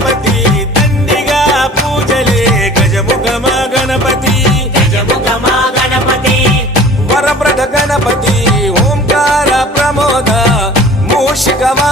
గణపతి దండిగా పూజలే గజముఖమ గణపతి గజముఖమా గణపతి వరప్రద గణపతి ఓంకార ప్రమోద మూషికమా